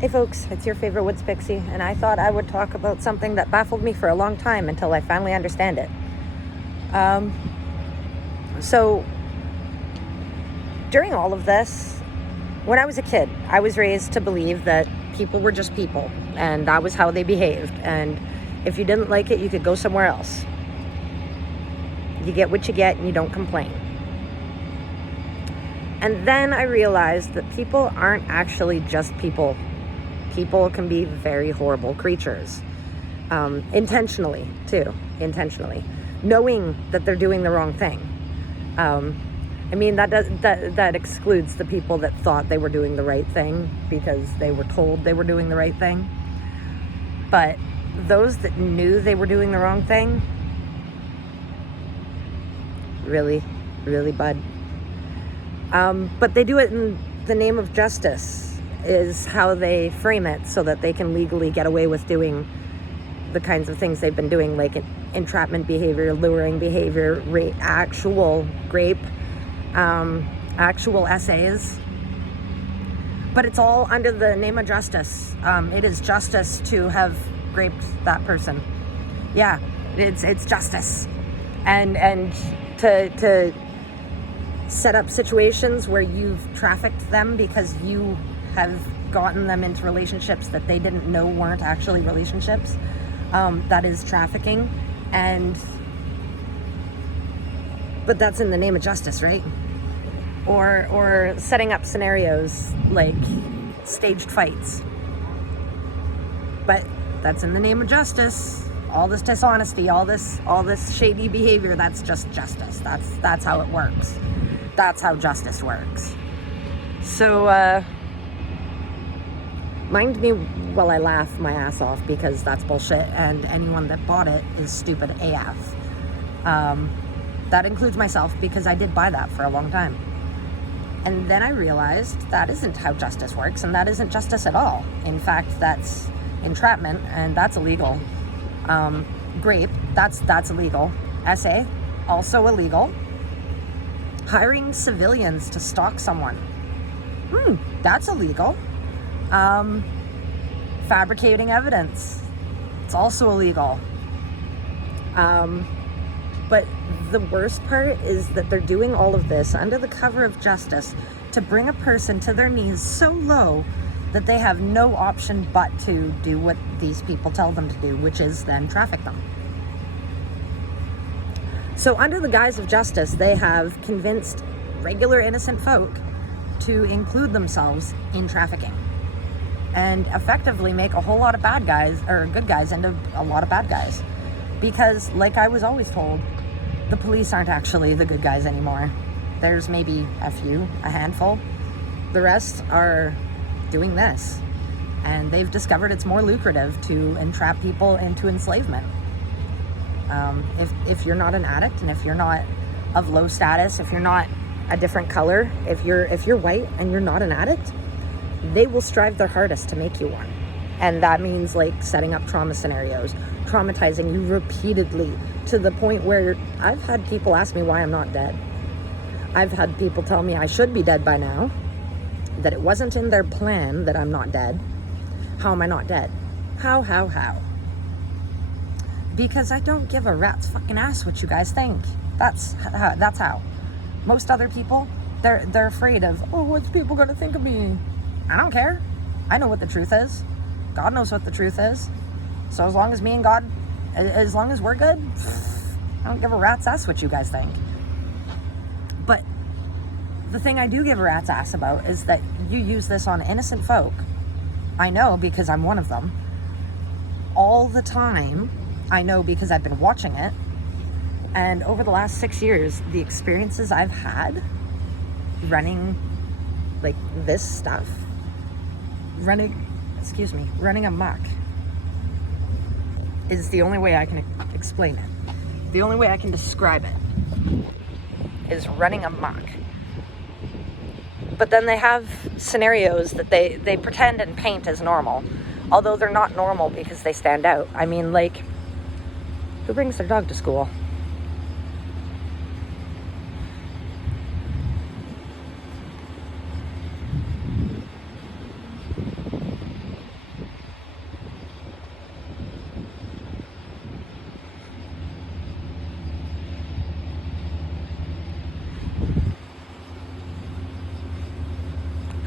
Hey folks, it's your favorite Woods Pixie, and I thought I would talk about something that baffled me for a long time until I finally understand it. So, during all of this, when I was a kid, I was raised to believe that people were just people, and that was how they behaved, and if you didn't like it, you could go somewhere else. You get what you get, and you don't complain. And then I realized that people aren't actually just people. People can be very horrible creatures, intentionally too, knowing that they're doing the wrong thing. That excludes the people that thought they were doing the right thing because they were told they were doing the right thing. But those that knew they were doing the wrong thing, really, bud. But they do it in the name of justice, is how they frame it, so that they can legally get away with doing the kinds of things they've been doing, like entrapment behavior, luring behavior, actual rape, actual essays. But it's all under the name of justice. It is justice to have raped that person. Yeah, it's justice. And to set up situations where you've trafficked them because you have gotten them into relationships that they didn't know weren't actually relationships. That is trafficking. But that's in the name of justice, right? Or setting up scenarios like staged fights. But that's in the name of justice. All this dishonesty, all this shady behavior, that's just justice. That's how it works. That's how justice works. So, mind me while I laugh my ass off, because that's bullshit, and anyone that bought it is stupid AF. That includes myself, because I did buy that for a long time. And then I realized that isn't how justice works, and that isn't justice at all. In fact, that's entrapment, and that's illegal. Rape, that's illegal. Essay, also illegal. Hiring civilians to stalk someone, that's illegal. Fabricating evidence, it's also illegal. But the worst part is that they're doing all of this under the cover of justice to bring a person to their knees so low that they have no option but to do what these people tell them to do, which is then traffic them. So under the guise of justice, they have convinced regular innocent folk to include themselves in trafficking and effectively make a whole lot of bad guys, or good guys, into a lot of bad guys. Because, like I was always told, the police aren't actually the good guys anymore. There's maybe a handful. The rest are doing this. And they've discovered it's more lucrative to entrap people into enslavement. If you're not an addict, and if you're not of low status, if you're not a different color, if you're white and you're not an addict, they will strive their hardest to make you one. And that means like setting up trauma scenarios, traumatizing you repeatedly, to the point where I've had people ask me why I'm not dead. I've had people tell me I should be dead by now, that it wasn't in their plan that I'm not dead. How am I not dead? How? Because I don't give a rat's fucking ass what you guys think. That's how. Most other people, they're afraid of, what's people gonna think of me? I don't care. I know what the truth is. God knows what the truth is. So as long as me and God, as long as we're good, I don't give a rat's ass what you guys think. But the thing I do give a rat's ass about is that you use this on innocent folk. I know, because I'm one of them. All the time. I know, because I've been watching it. And over the last 6 years, the experiences I've had running like this stuff, running amok, is the only way I can explain it. The only way I can describe it is running amok. But then they have scenarios that they pretend and paint as normal, although they're not normal because they stand out. I mean, like, who brings their dog to school?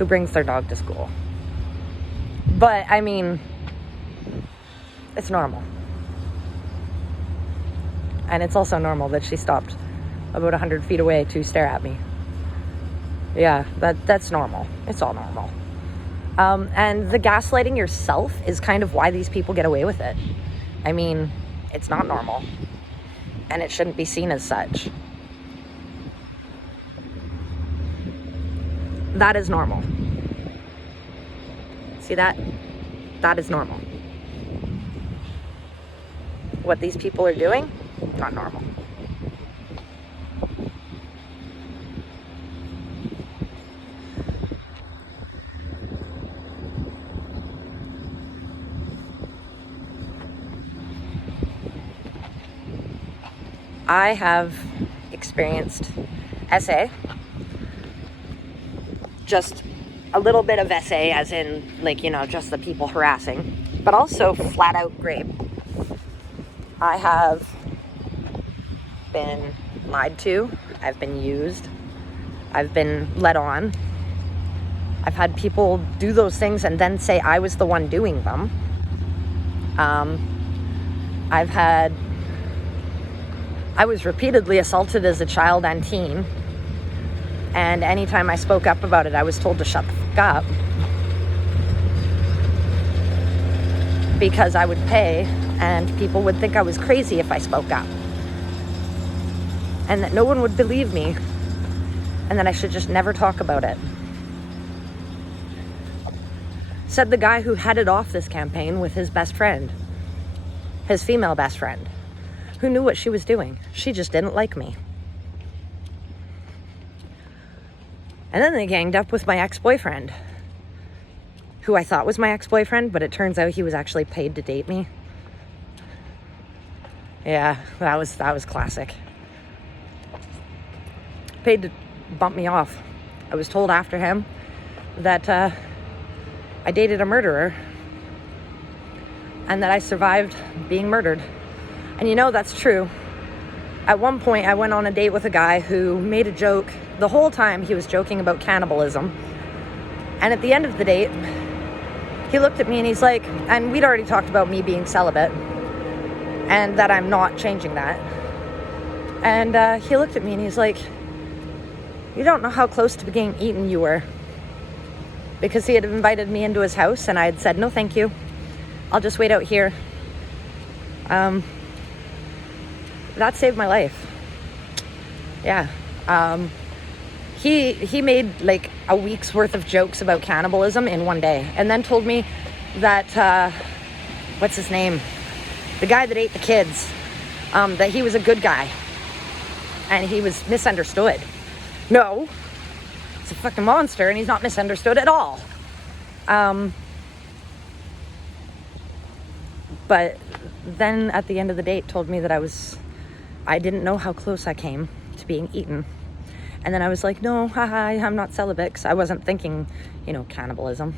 who brings their dog to school. But, I mean, it's normal. And it's also normal that she stopped about 100 feet away to stare at me. Yeah, that's normal. It's all normal. And the gaslighting yourself is kind of why these people get away with it. I mean, it's not normal. And it shouldn't be seen as such. That is normal. See that? That is normal. What these people are doing, not normal. I have experienced SA, just a little bit of SA as in, like, you know, just the people harassing, but also flat out rape. I have been lied to, I've been used, I've been led on. I've had people do those things and then say I was the one doing them. I was repeatedly assaulted as a child and teen, and anytime I spoke up about it, I was told to shut the fuck up because I would pay and people would think I was crazy if I spoke up, and that no one would believe me, and that I should just never talk about it. Said the guy who headed off this campaign with his best friend, his female best friend, who knew what she was doing. She just didn't like me. And then they ganged up with my ex-boyfriend, who I thought was my ex-boyfriend, but it turns out he was actually paid to date me. Yeah, that was classic. Paid to bump me off. I was told after him that I dated a murderer and that I survived being murdered. And you know, that's true. At one point, I went on a date with a guy who made a joke. The whole time he was joking about cannibalism. And at the end of the date, he looked at me and he's like, and we'd already talked about me being celibate and that I'm not changing that. And he looked at me and he's like, you don't know how close to being eaten you were. Because he had invited me into his house and I had said, no, thank you. I'll just wait out here. That saved my life. Yeah. He made like a week's worth of jokes about cannibalism in one day, and then told me that what's his name? The guy that ate the kids, that he was a good guy. And he was misunderstood. No. He's a fucking monster and he's not misunderstood at all. But then at the end of the date told me that I didn't know how close I came to being eaten. And then I was like, no, haha, I'm not celibate, because I wasn't thinking, cannibalism.